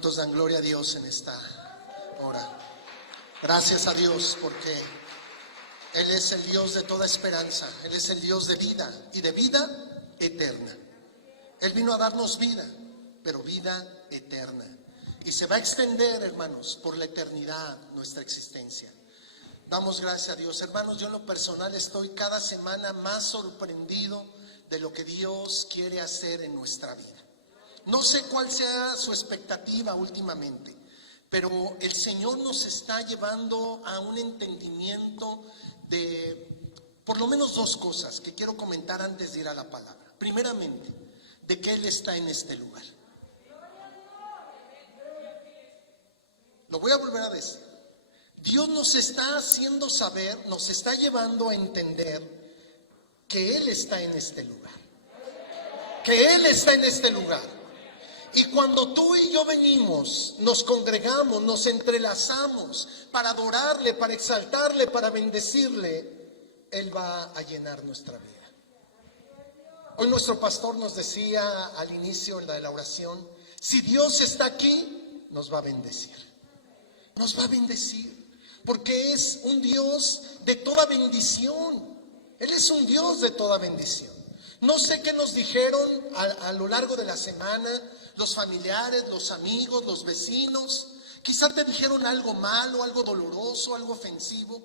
¿Cuántos dan gloria a Dios en esta hora? Gracias a Dios porque Él es el Dios de toda esperanza. Él es el Dios de vida y de vida eterna. Él vino a darnos vida, pero vida eterna. Y se va a extender, hermanos, por la eternidad nuestra existencia. Damos gracias a Dios. Hermanos, yo en lo personal estoy cada semana más sorprendido de lo que Dios quiere hacer en nuestra vida. No sé cuál sea su expectativa últimamente, pero el Señor nos está llevando a un entendimiento de por lo menos dos cosas que quiero comentar antes de ir a la palabra. Primeramente, de que Él está en este lugar. Lo voy a volver a decir. Dios nos está haciendo saber, nos está llevando a entender que Él está en este lugar. Que Él está en este lugar. Y cuando tú y yo venimos, nos congregamos, nos entrelazamos para adorarle, para exaltarle, para bendecirle, Él va a llenar nuestra vida. Hoy nuestro pastor nos decía al inicio de la oración, si Dios está aquí, nos va a bendecir. Nos va a bendecir, porque es un Dios de toda bendición. Él es un Dios de toda bendición. No sé qué nos dijeron a lo largo de la semana los familiares, los amigos, los vecinos. Quizá te dijeron algo malo, algo doloroso, algo ofensivo.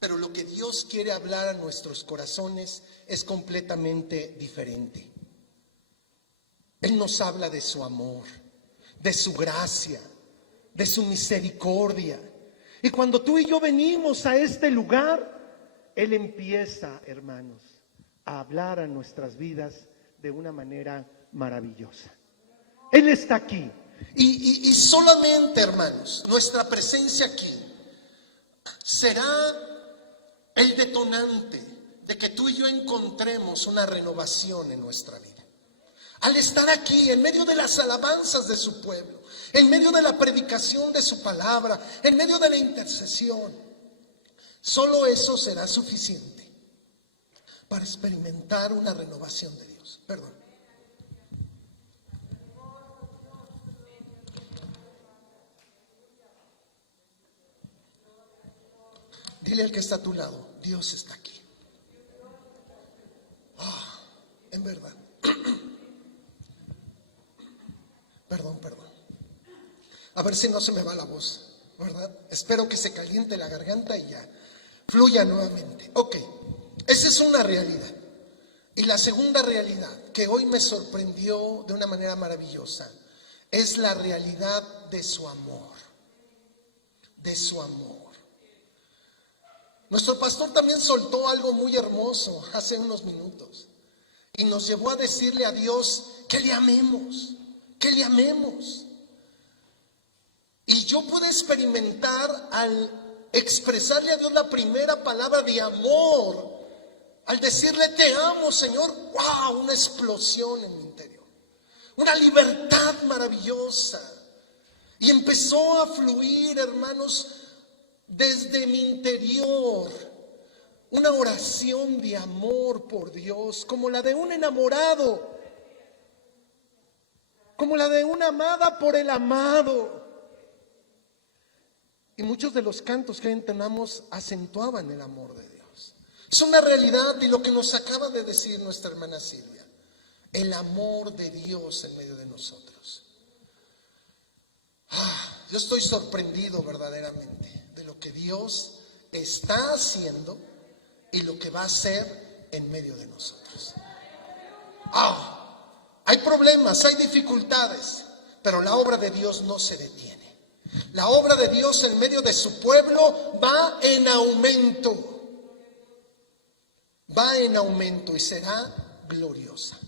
Pero lo que Dios quiere hablar a nuestros corazones es completamente diferente. Él nos habla de su amor, de su gracia, de su misericordia. Y cuando tú y yo venimos a este lugar, Él empieza, hermanos, a hablar a nuestras vidas de una manera maravillosa. Él está aquí. Y solamente, hermanos, nuestra presencia aquí será el detonante de que tú y yo encontremos una renovación en nuestra vida. Al estar aquí, en medio de las alabanzas de su pueblo, en medio de la predicación de su palabra, en medio de la intercesión, solo eso será suficiente para experimentar una renovación de Dios. Perdón. Dile al que está a tu lado, Dios está aquí. En verdad. Perdón. A ver si no se me va la voz, ¿verdad? Espero que se caliente la garganta y ya fluya nuevamente. Ok, esa es una realidad. Y la segunda realidad que hoy me sorprendió de una manera maravillosa es la realidad de su amor. De su amor. Nuestro pastor también soltó algo muy hermoso hace unos minutos y nos llevó a decirle a Dios que le amemos, que le amemos. Y yo pude experimentar al expresarle a Dios la primera palabra de amor, al decirle te amo, Señor, wow, una explosión en mi interior, una libertad maravillosa. Y empezó a fluir, hermanos, desde mi interior, una oración de amor por Dios, como la de un enamorado, como la de una amada por el amado. Y muchos de los cantos que entonamos acentuaban el amor de Dios. Es una realidad y lo que nos acaba de decir nuestra hermana Silvia, el amor de Dios en medio de nosotros. Yo estoy sorprendido verdaderamente de lo que Dios está haciendo y lo que va a hacer en medio de nosotros. Hay problemas, hay dificultades, pero la obra de Dios no se detiene. La obra de Dios en medio de su pueblo va en aumento. Va en aumento y será gloriosa.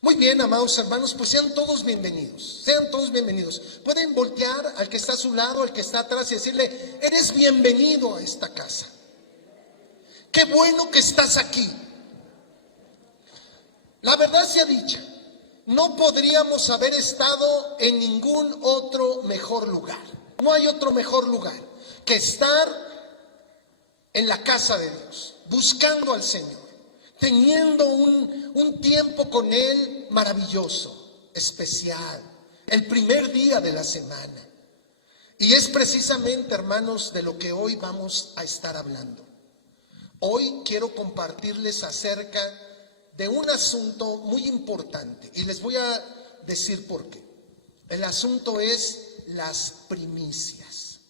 Muy bien, amados hermanos, pues sean todos bienvenidos. Sean todos bienvenidos. Pueden voltear al que está a su lado, al que está atrás y decirle, eres bienvenido a esta casa. Qué bueno que estás aquí. La verdad sea dicha, no podríamos haber estado en ningún otro mejor lugar. No hay otro mejor lugar que estar en la casa de Dios, buscando al Señor, teniendo un tiempo con Él maravilloso, especial, el primer día de la semana. Y es precisamente, hermanos, de lo que hoy vamos a estar hablando. Hoy quiero compartirles acerca de un asunto muy importante y les voy a decir por qué. El asunto es las primicias.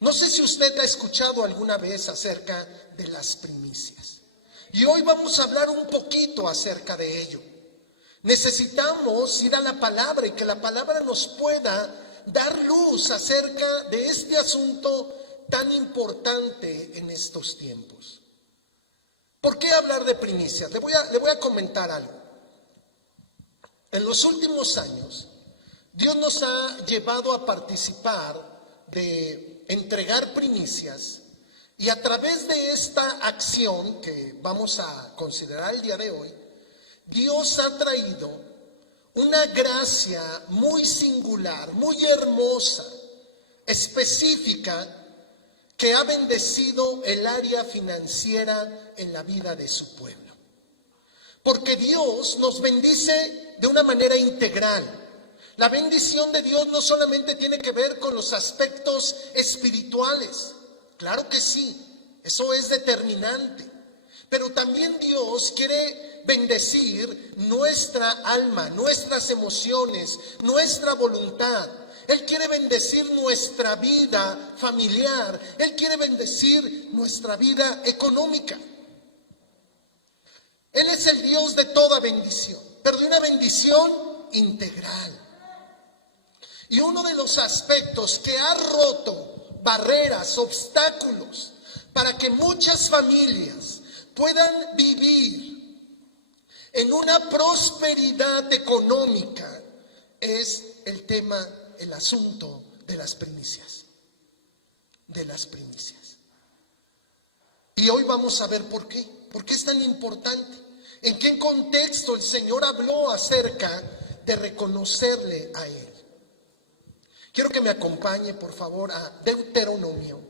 No sé si usted ha escuchado alguna vez acerca de las primicias. Y hoy vamos a hablar un poquito acerca de ello. Necesitamos ir a la palabra y que la palabra nos pueda dar luz acerca de este asunto tan importante en estos tiempos. ¿Por qué hablar de primicias? Le voy a comentar algo. En los últimos años, Dios nos ha llevado a participar de entregar primicias y a través de esta acción que vamos a considerar el día de hoy, Dios ha traído una gracia muy singular, muy hermosa, específica, que ha bendecido el área financiera en la vida de su pueblo. Porque Dios nos bendice de una manera integral. La bendición de Dios no solamente tiene que ver con los aspectos espirituales, claro que sí, eso es determinante, pero también Dios quiere bendecir nuestra alma, nuestras emociones, nuestra voluntad. Él quiere bendecir nuestra vida familiar. Él quiere bendecir nuestra vida económica. Él es el Dios de toda bendición, pero de una bendición integral. Y uno de los aspectos que ha roto barreras, obstáculos, para que muchas familias puedan vivir en una prosperidad económica es el asunto de las primicias. De las primicias. Y hoy vamos a ver por qué. ¿Por qué es tan importante? ¿En qué contexto el Señor habló acerca de reconocerle a Él? Quiero que me acompañe, por favor, a Deuteronomio,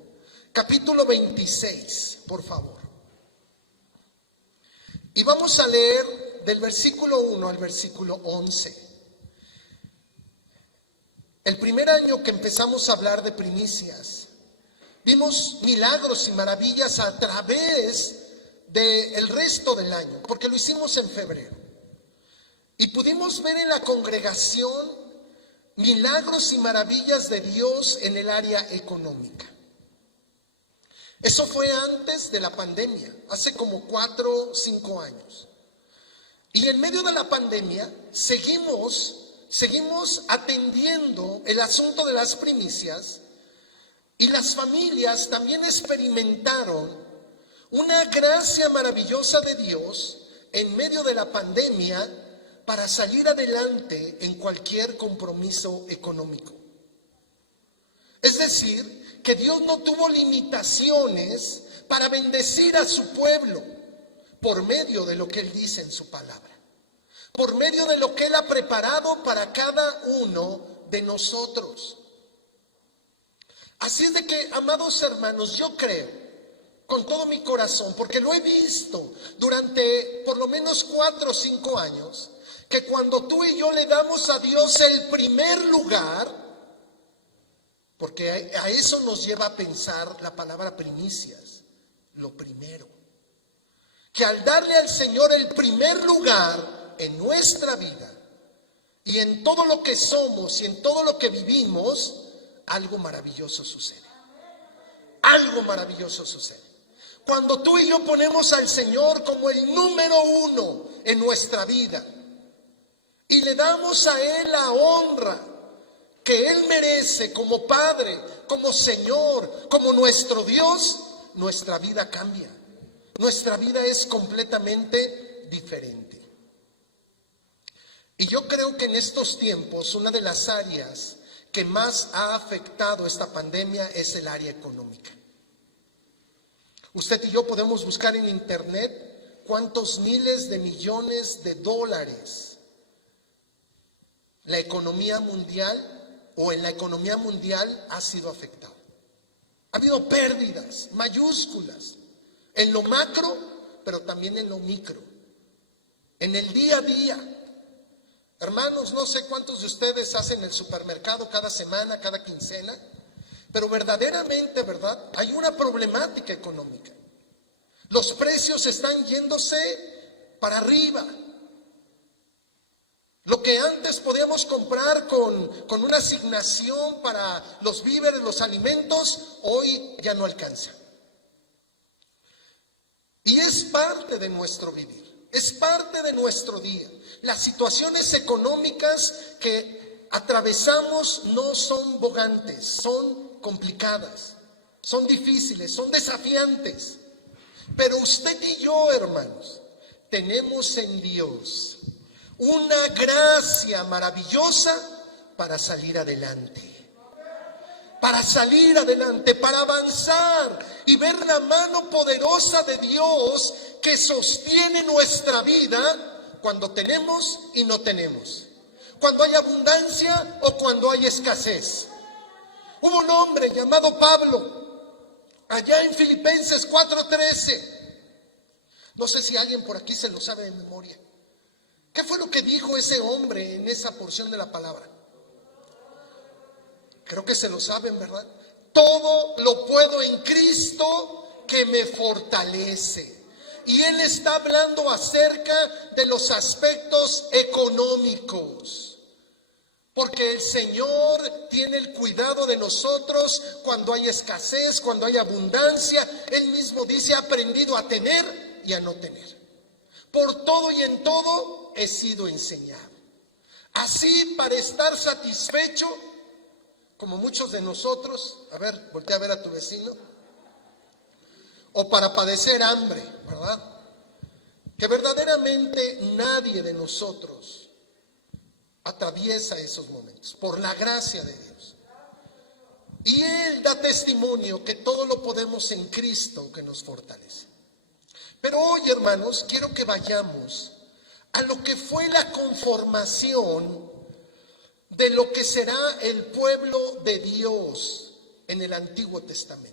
capítulo 26, por favor. Y vamos a leer del versículo 1 al versículo 11. El primer año que empezamos a hablar de primicias, vimos milagros y maravillas a través del resto del año, porque lo hicimos en febrero. Y pudimos ver en la congregación milagros y maravillas de Dios en el área económica. Eso fue antes de la pandemia, hace como 4 o 5 años. Y en medio de la pandemia seguimos atendiendo el asunto de las primicias y las familias también experimentaron una gracia maravillosa de Dios en medio de la pandemia para salir adelante en cualquier compromiso económico. Es decir, que Dios no tuvo limitaciones para bendecir a su pueblo por medio de lo que Él dice en su palabra, por medio de lo que Él ha preparado para cada uno de nosotros. Así es de que, amados hermanos, yo creo con todo mi corazón, porque lo he visto durante por lo menos 4 o 5 años, que cuando tú y yo le damos a Dios el primer lugar, porque a eso nos lleva a pensar la palabra primicias, lo primero, que al darle al Señor el primer lugar en nuestra vida y en todo lo que somos y en todo lo que vivimos, algo maravilloso sucede. Algo maravilloso sucede. Cuando tú y yo ponemos al Señor como el número 1 en nuestra vida y le damos a Él la honra que Él merece como Padre, como Señor, como nuestro Dios, nuestra vida cambia. Nuestra vida es completamente diferente. Y yo creo que en estos tiempos una de las áreas que más ha afectado esta pandemia es el área económica. Usted y yo podemos buscar en internet cuántos miles de millones de dólares la economía mundial o en la economía mundial ha sido afectada. Ha habido pérdidas mayúsculas en lo macro, pero también en lo micro, en el día a día. Hermanos, no sé cuántos de ustedes hacen el supermercado cada semana, cada quincena, pero verdaderamente, ¿verdad? Hay una problemática económica. Los precios están yéndose para arriba. Lo que antes podíamos comprar con una asignación para los víveres, los alimentos, hoy ya no alcanza. Y es parte de nuestro vivir, es parte de nuestro día. Las situaciones económicas que atravesamos no son bogantes, son complicadas, son difíciles, son desafiantes. Pero usted y yo, hermanos, tenemos en Dios una gracia maravillosa para salir adelante. Para salir adelante, para avanzar y ver la mano poderosa de Dios que sostiene nuestra vida cuando tenemos y no tenemos. Cuando hay abundancia o cuando hay escasez. Hubo un hombre llamado Pablo, allá en Filipenses 4:13. No sé si alguien por aquí se lo sabe de memoria. ¿Qué fue lo que dijo ese hombre en esa porción de la palabra? Creo que se lo saben, ¿verdad? Todo lo puedo en Cristo que me fortalece. Y él está hablando acerca de los aspectos económicos. Porque el Señor tiene el cuidado de nosotros cuando hay escasez, cuando hay abundancia. Él mismo dice, he aprendido a tener y a no tener. Por todo y en todo he sido enseñado. Así, para estar satisfecho, como muchos de nosotros, a ver, voltea a ver a tu vecino, o para padecer hambre, ¿verdad? Que verdaderamente nadie de nosotros atraviesa esos momentos, por la gracia de Dios. Y Él da testimonio que todo lo podemos en Cristo que nos fortalece. Pero hoy, hermanos, quiero que vayamos a lo que fue la conformación de lo que será el pueblo de Dios en el Antiguo Testamento.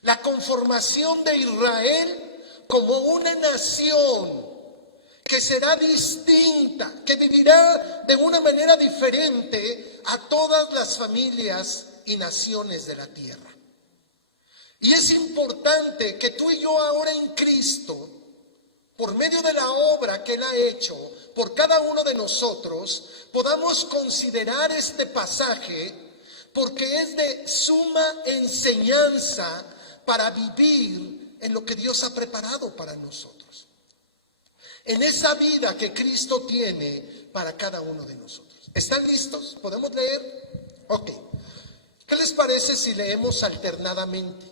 La conformación de Israel como una nación que será distinta, que vivirá de una manera diferente a todas las familias y naciones de la tierra. Y es importante que tú y yo ahora en Cristo, por medio de la obra que Él ha hecho por cada uno de nosotros, podamos considerar este pasaje porque es de suma enseñanza para vivir en lo que Dios ha preparado para nosotros. En esa vida que Cristo tiene para cada uno de nosotros. ¿Están listos? ¿Podemos leer? Ok. ¿Qué les parece si leemos alternadamente?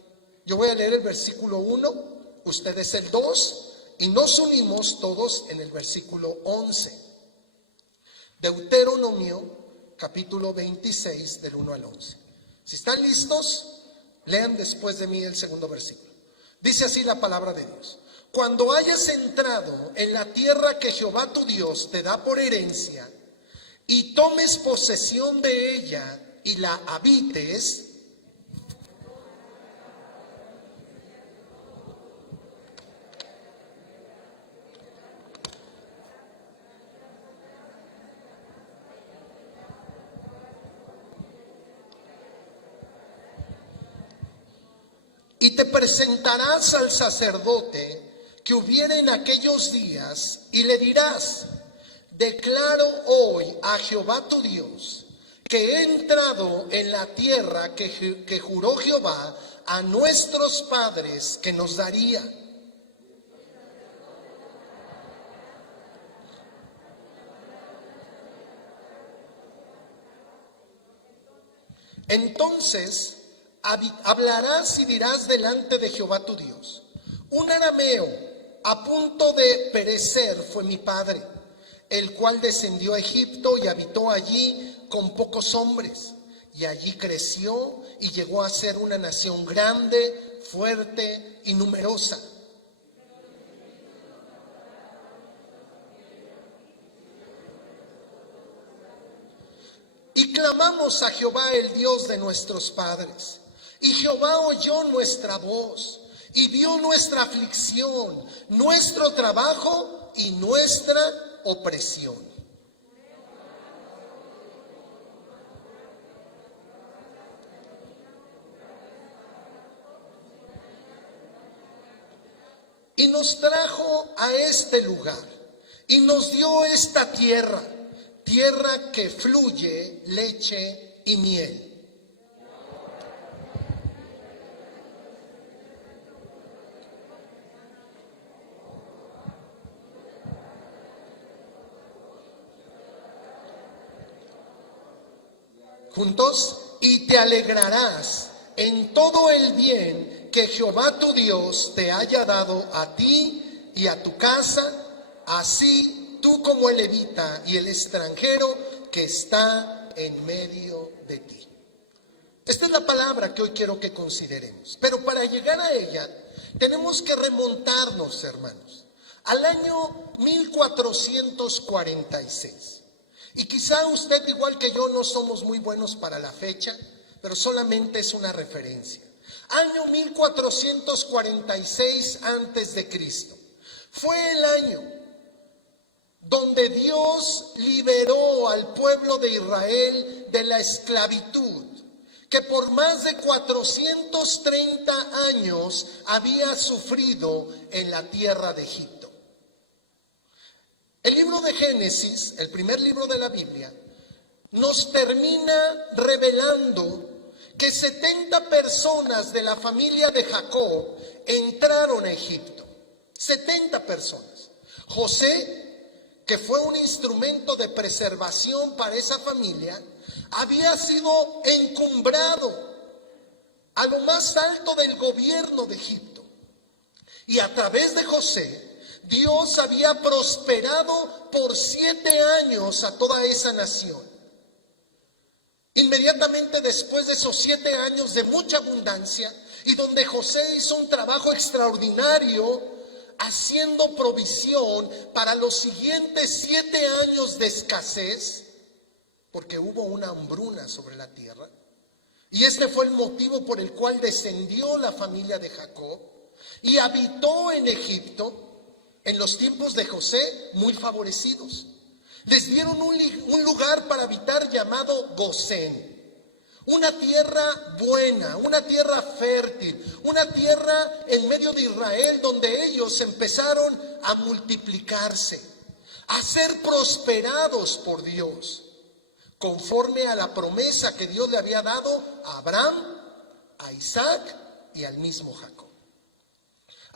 Yo voy a leer el versículo 1, ustedes el 2, y nos unimos todos en el versículo 11. Deuteronomio, capítulo 26, del 1 al 11. Si están listos, lean después de mí el segundo versículo. Dice así la palabra de Dios. Cuando hayas entrado en la tierra que Jehová tu Dios te da por herencia, y tomes posesión de ella y la habites, y te presentarás al sacerdote que hubiere en aquellos días, y le dirás, declaro hoy a Jehová tu Dios, que he entrado en la tierra que juró Jehová a nuestros padres que nos daría. Entonces hablarás y dirás delante de Jehová tu Dios, un arameo a punto de perecer fue mi padre, el cual descendió a Egipto y habitó allí con pocos hombres, y allí creció y llegó a ser una nación grande, fuerte y numerosa. Y clamamos a Jehová, el Dios de nuestros padres. Y Jehová oyó nuestra voz y vio nuestra aflicción, nuestro trabajo y nuestra opresión. y nos trajo a este lugar y nos dio esta tierra, tierra que fluye leche y miel. Juntos, y te alegrarás en todo el bien que Jehová tu Dios te haya dado a ti y a tu casa, así tú como el levita y el extranjero que está en medio de ti. Esta es la palabra que hoy quiero que consideremos, pero para llegar a ella tenemos que remontarnos, hermanos, al año 1446. Y quizá usted, igual que yo, no somos muy buenos para la fecha, pero solamente es una referencia. Año 1446 antes de Cristo. Fue el año donde Dios liberó al pueblo de Israel de la esclavitud, que por más de 430 años había sufrido en la tierra de Egipto. El libro de Génesis, el primer libro de la Biblia, nos termina revelando que 70 personas de la familia de Jacob entraron a Egipto. 70 personas. José, que fue un instrumento de preservación para esa familia, había sido encumbrado a lo más alto del gobierno de Egipto. Y a través de José, Dios había prosperado por 7 años a toda esa nación. Inmediatamente después de esos 7 años de mucha abundancia, y donde José hizo un trabajo extraordinario, haciendo provisión para los siguientes 7 años de escasez, porque hubo una hambruna sobre la tierra, y este fue el motivo por el cual descendió la familia de Jacob y habitó en Egipto. En los tiempos de José, muy favorecidos. Les dieron un lugar para habitar llamado Gosén. Una tierra buena, una tierra fértil, una tierra en medio de Israel donde ellos empezaron a multiplicarse, a ser prosperados por Dios, conforme a la promesa que Dios le había dado a Abraham, a Isaac y al mismo Jacob.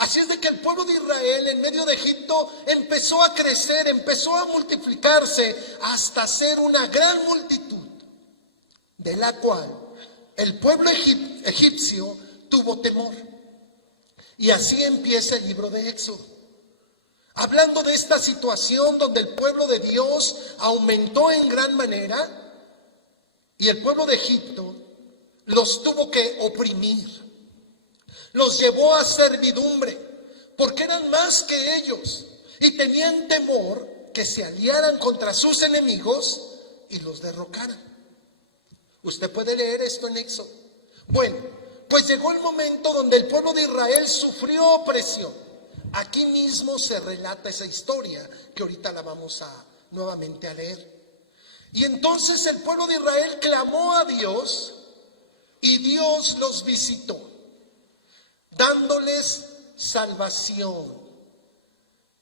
Así es de que el pueblo de Israel en medio de Egipto empezó a crecer, empezó a multiplicarse hasta ser una gran multitud, de la cual el pueblo egipcio tuvo temor. Y así empieza el libro de Éxodo, hablando de esta situación donde el pueblo de Dios aumentó en gran manera y el pueblo de Egipto los tuvo que oprimir. Los llevó a servidumbre, porque eran más que ellos y tenían temor que se aliaran contra sus enemigos y los derrocaran. Usted puede leer esto en Éxodo. Bueno, pues llegó el momento donde el pueblo de Israel sufrió opresión. Aquí mismo se relata esa historia que ahorita la vamos nuevamente a leer. Y entonces el pueblo de Israel clamó a Dios y Dios los visitó, dándoles salvación,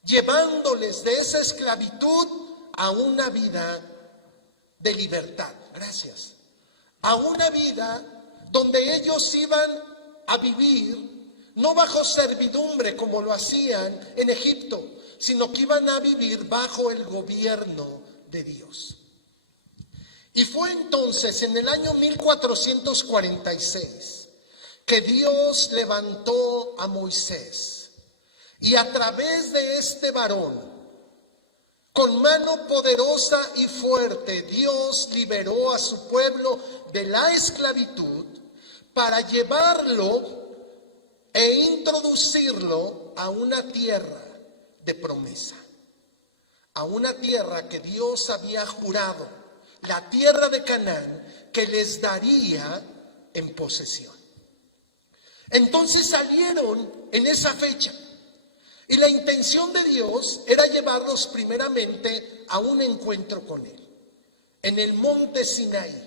llevándoles de esa esclavitud a una vida de libertad. Gracias. A una vida donde ellos iban a vivir no bajo servidumbre como lo hacían en Egipto, sino que iban a vivir bajo el gobierno de Dios. Y fue entonces en el año 1446 que Dios levantó a Moisés, y a través de este varón, con mano poderosa y fuerte, Dios liberó a su pueblo de la esclavitud para llevarlo e introducirlo a una tierra de promesa, a una tierra que Dios había jurado, la tierra de Canaán, que les daría en posesión. Entonces salieron en esa fecha, y la intención de Dios era llevarlos primeramente a un encuentro con Él, en el monte Sinaí.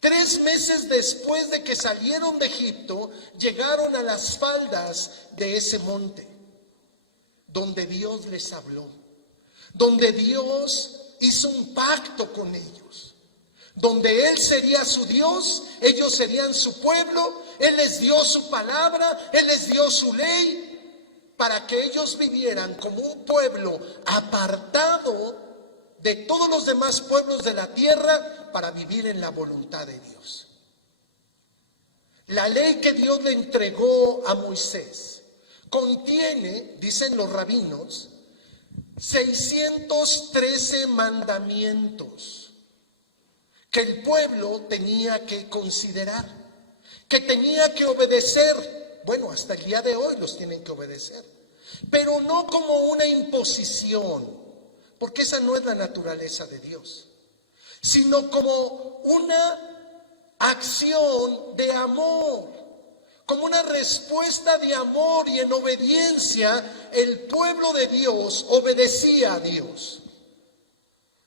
3 meses después de que salieron de Egipto, llegaron a las faldas de ese monte. donde Dios les habló, donde Dios hizo un pacto con ellos, donde Él sería su Dios, ellos serían su pueblo, Él les dio su palabra, Él les dio su ley, para que ellos vivieran como un pueblo apartado de todos los demás pueblos de la tierra para vivir en la voluntad de Dios. La ley que Dios le entregó a Moisés contiene, dicen los rabinos, 613 mandamientos que el pueblo tenía que considerar, que tenía que obedecer. Bueno, hasta el día de hoy los tienen que obedecer, pero no como una imposición, porque esa no es la naturaleza de Dios, sino como una acción de amor, como una respuesta de amor, y en obediencia el pueblo de Dios obedecía a Dios.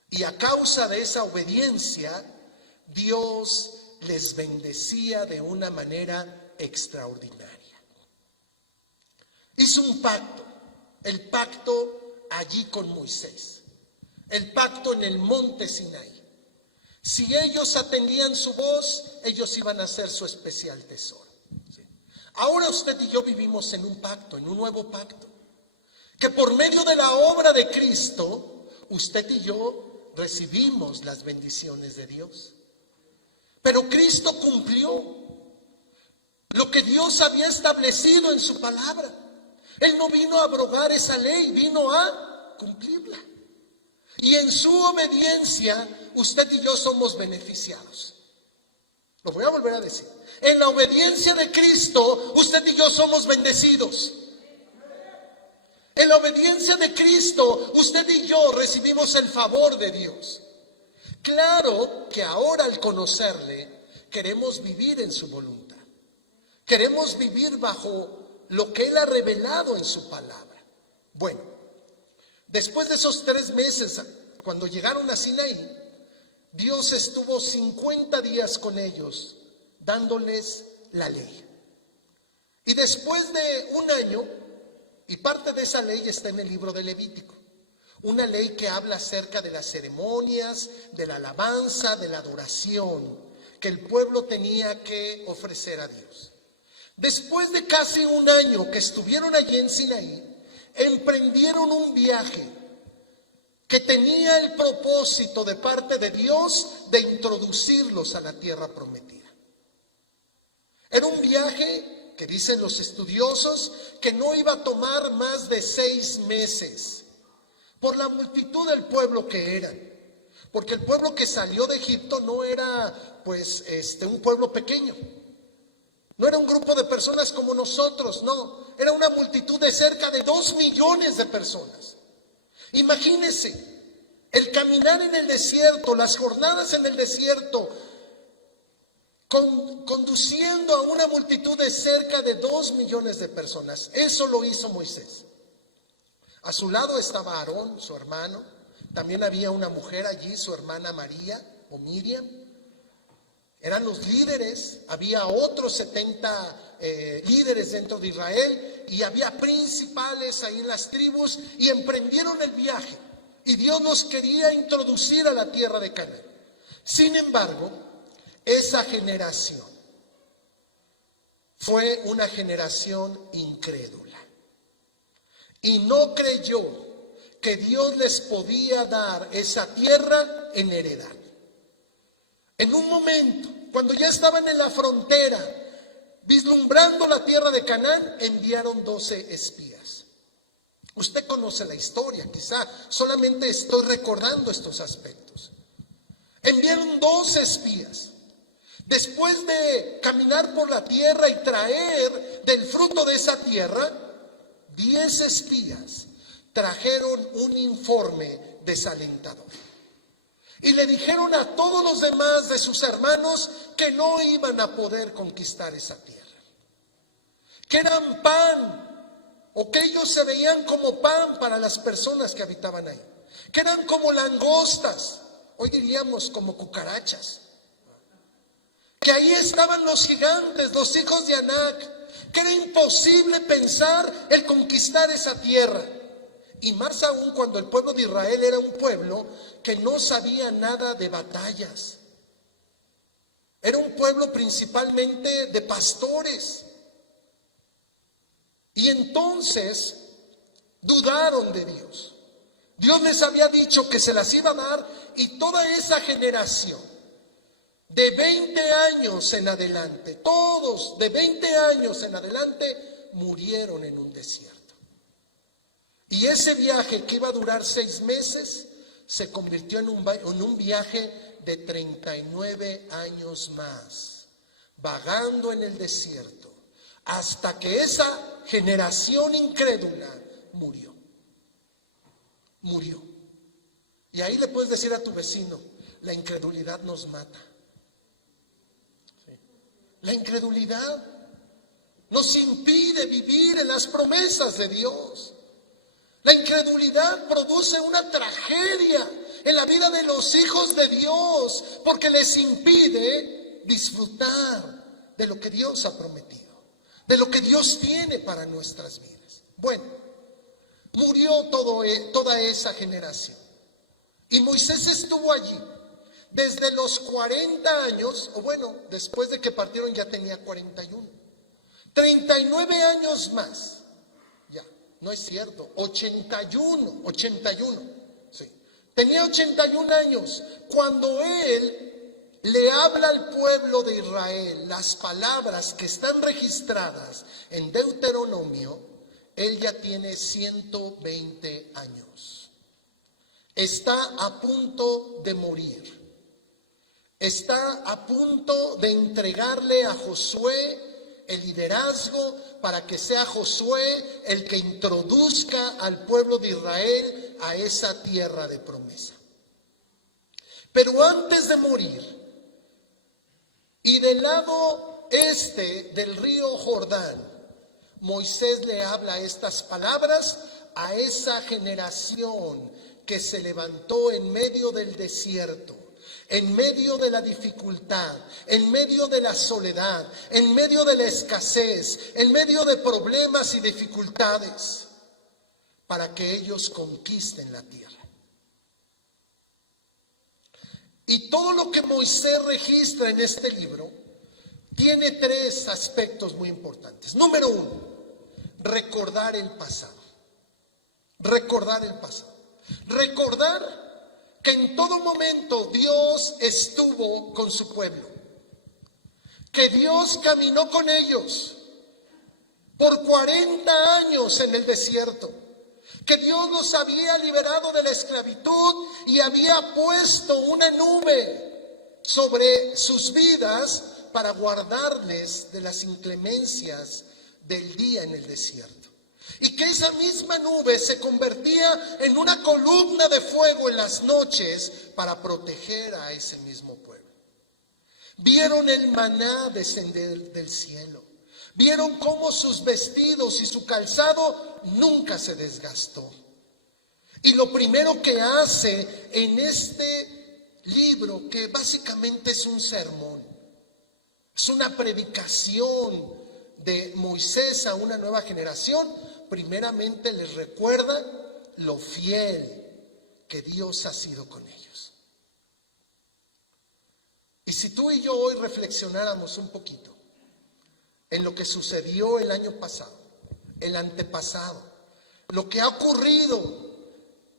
Y a causa de esa obediencia, Dios les bendecía de una manera extraordinaria. Hizo un pacto, el pacto allí con Moisés, el pacto en el monte Sinaí. Si ellos atendían su voz, ellos iban a ser su especial tesoro. ¿Sí? Ahora usted y yo vivimos en un pacto, en un nuevo pacto, que por medio de la obra de Cristo, usted y yo recibimos las bendiciones de Dios. Pero Cristo cumplió lo que Dios había establecido en su palabra. Él no vino a abrogar esa ley, vino a cumplirla. Y en su obediencia, usted y yo somos beneficiados. Lo voy a volver a decir. En la obediencia de Cristo, usted y yo somos bendecidos. En la obediencia de Cristo, usted y yo recibimos el favor de Dios. Claro que ahora, al conocerle, queremos vivir en su voluntad. Queremos vivir bajo lo que Él ha revelado en su palabra. Bueno, después de esos 3 meses, cuando llegaron a Sinaí, Dios estuvo 50 días con ellos, dándoles la ley. Y después de un año, y parte de esa ley está en el libro de Levítico, una ley que habla acerca de las ceremonias, de la alabanza, de la adoración que el pueblo tenía que ofrecer a Dios. Después de casi un año que estuvieron allí en Sinaí, emprendieron un viaje que tenía el propósito de parte de Dios de introducirlos a la tierra prometida. Era un viaje que dicen los estudiosos que no iba a tomar más de 6 meses por la multitud del pueblo que era, porque el pueblo que salió de Egipto no era un pueblo pequeño. No era un grupo de personas como nosotros, no. Era una multitud de cerca de 2 millones de personas. Imagínense, el caminar en el desierto, las jornadas en el desierto, conduciendo a una multitud de cerca de 2 millones de personas. Eso lo hizo Moisés. A su lado estaba Aarón, su hermano. También había una mujer allí, su hermana María o Miriam. Eran los líderes, había otros 70 líderes dentro de Israel, y había principales ahí en las tribus, y emprendieron el viaje. Y Dios los quería introducir a la tierra de Canaán. Sin embargo, esa generación fue una generación incrédula. Y no creyó que Dios les podía dar esa tierra en heredad. En un momento, cuando ya estaban en la frontera, vislumbrando la tierra de Canaán, enviaron 12 espías. Usted conoce la historia, quizá solamente estoy recordando estos aspectos. Enviaron 12 espías. Después de caminar por la tierra y traer del fruto de esa tierra, 10 espías trajeron un informe desalentador. Y le dijeron a todos los demás de sus hermanos que no iban a poder conquistar esa tierra. Que eran pan, o que ellos se veían como pan para las personas que habitaban ahí. Que eran como langostas, hoy diríamos como cucarachas. Que ahí estaban los gigantes, los hijos de Anac. Que era imposible pensar el conquistar esa tierra. Y más aún cuando el pueblo de Israel era un pueblo que no sabía nada de batallas. Era un pueblo principalmente de pastores. Y entonces dudaron de Dios. Dios les había dicho que se las iba a dar, y toda esa generación de 20 años en adelante, todos de 20 años en adelante, murieron en un desierto. Y ese viaje que iba a durar 6 meses se convirtió en un viaje de 39 años más, vagando en el desierto, hasta que esa generación incrédula murió. Murió. Y ahí le puedes decir a tu vecino: la incredulidad nos mata. ¿Sí? La incredulidad nos impide vivir en las promesas de Dios. La incredulidad produce una tragedia en la vida de los hijos de Dios, porque les impide disfrutar de lo que Dios ha prometido, de lo que Dios tiene para nuestras vidas. Bueno, murió toda esa generación. Y Moisés estuvo allí desde los 40 años, o bueno, después de que partieron ya tenía 41. 39 años más. Ya, no es cierto, 81, sí. Tenía 81 años cuando él le habla al pueblo de Israel las palabras que están registradas en Deuteronomio. Él ya tiene 120 años. Está a punto de morir. Está a punto de entregarle a Josué el liderazgo para que sea Josué el que introduzca al pueblo de Israel a esa tierra de promesa. Pero antes de morir, y del lado este del río Jordán, Moisés le habla estas palabras a esa generación que se levantó en medio del desierto, en medio de la dificultad, en medio de la soledad, en medio de la escasez, en medio de problemas y dificultades, para que ellos conquisten la tierra. Y todo lo que Moisés registra en este libro tiene 3 aspectos muy importantes. Número 1, recordar el pasado. Recordar el pasado. Recordar que en todo momento Dios estuvo con su pueblo, que Dios caminó con ellos por 40 años en el desierto, que Dios los había liberado de la esclavitud y había puesto una nube sobre sus vidas para guardarles de las inclemencias del día en el desierto. Y que esa misma nube se convertía en una columna de fuego en las noches para proteger a ese mismo pueblo. Vieron el maná descender del cielo. Vieron cómo sus vestidos y su calzado nunca se desgastó. Y lo primero que hace en este libro, que básicamente es un sermón, es una predicación de Moisés a una nueva generación, primeramente les recuerda lo fiel que Dios ha sido con ellos. Y si tú y yo hoy reflexionáramos un poquito en lo que sucedió el año pasado, el antepasado, lo que ha ocurrido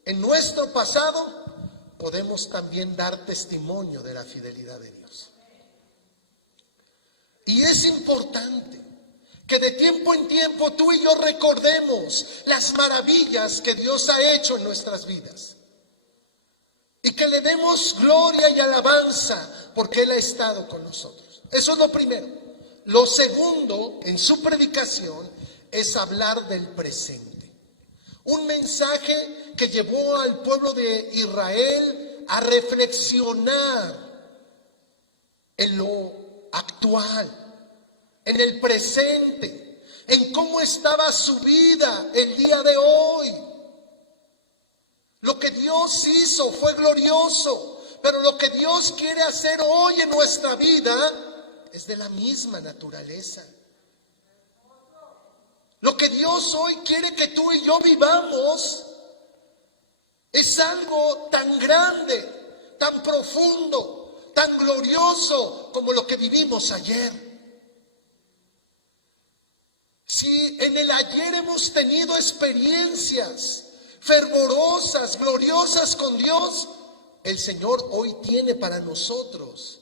en nuestro pasado, podemos también dar testimonio de la fidelidad de Dios. Y es importante que de tiempo en tiempo tú y yo recordemos las maravillas que Dios ha hecho en nuestras vidas. Y que le demos gloria y alabanza porque Él ha estado con nosotros. Eso es lo primero. Lo segundo, en su predicación, es hablar del presente. Un mensaje que llevó al pueblo de Israel a reflexionar en lo actual, en el presente, en cómo estaba su vida el día de hoy. Lo que Dios hizo fue glorioso, pero lo que Dios quiere hacer hoy en nuestra vida es de la misma naturaleza. Lo que Dios hoy quiere que tú y yo vivamos Es algo tan grande, tan profundo, tan glorioso como lo que vivimos ayer. Si en el ayer hemos tenido experiencias fervorosas, gloriosas con Dios, el Señor hoy tiene para nosotros.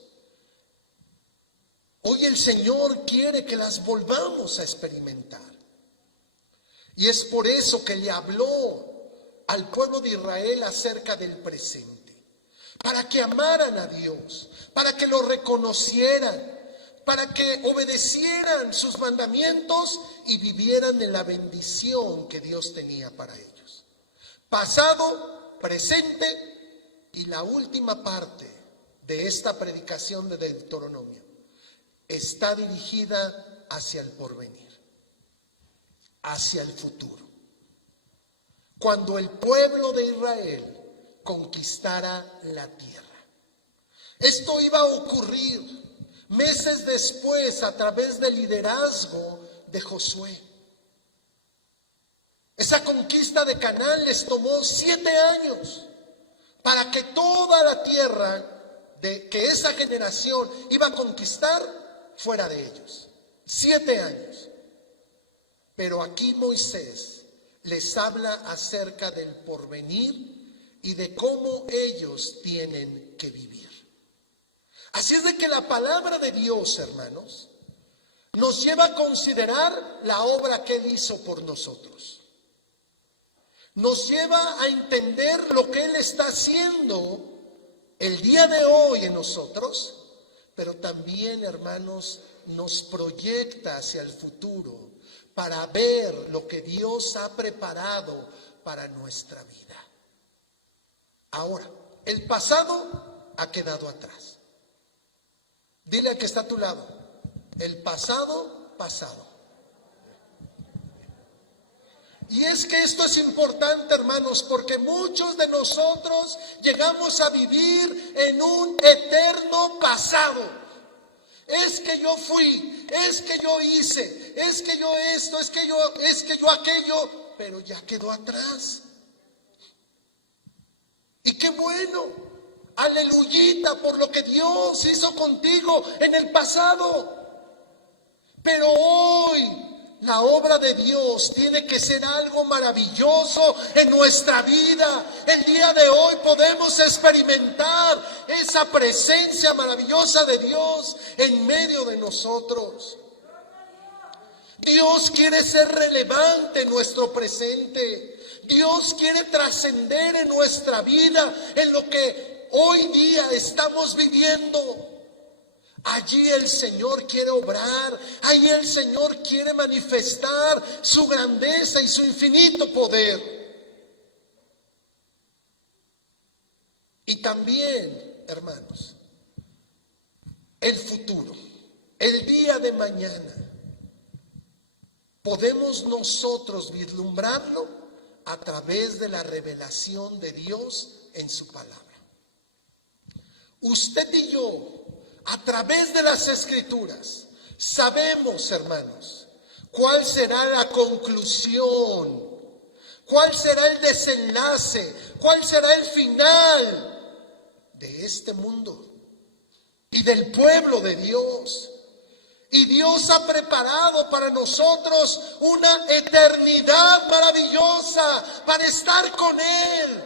Hoy el Señor quiere que las volvamos a experimentar. Y es por eso que le habló al pueblo de Israel acerca del presente, para que amaran a Dios, para que lo reconocieran, para que obedecieran sus mandamientos y vivieran en la bendición que Dios tenía para ellos. Pasado, presente y la última parte de esta predicación de Deuteronomio está dirigida hacia el porvenir, hacia el futuro. Cuando el pueblo de Israel conquistara la tierra. Esto iba a ocurrir meses después a través del liderazgo de Josué. Esa conquista de Canaán les tomó 7 años para que toda la tierra que esa generación iba a conquistar fuera de ellos. 7 años. Pero aquí Moisés les habla acerca del porvenir y de cómo ellos tienen que vivir. Así es de que la palabra de Dios, hermanos, nos lleva a considerar la obra que Él hizo por nosotros. Nos lleva a entender lo que Él está haciendo el día de hoy en nosotros, pero también, hermanos, nos proyecta hacia el futuro para ver lo que Dios ha preparado para nuestra vida. Ahora, el pasado ha quedado atrás. Dile al que está a tu lado, el pasado, pasado. Y es que esto es importante, hermanos, porque muchos de nosotros llegamos a vivir en un eterno pasado. Es que yo fui, es que yo hice, es que yo esto, es que yo aquello, pero ya quedó atrás. Y qué bueno, aleluyita por lo que Dios hizo contigo en el pasado. Pero hoy la obra de Dios tiene que ser algo maravilloso en nuestra vida. El día de hoy podemos experimentar esa presencia maravillosa de Dios en medio de nosotros. Dios quiere ser relevante en nuestro presente. Dios quiere trascender en nuestra vida, en lo que hoy día estamos viviendo. Allí el Señor quiere obrar, allí el Señor quiere manifestar su grandeza y su infinito poder. Y también, hermanos, el futuro, el día de mañana, podemos nosotros vislumbrarlo a través de la revelación de Dios en su palabra. Usted y yo, a través de las Escrituras, sabemos, hermanos, cuál será la conclusión, cuál será el desenlace, cuál será el final de este mundo y del pueblo de Dios. Y Dios ha preparado para nosotros una eternidad maravillosa para estar con Él.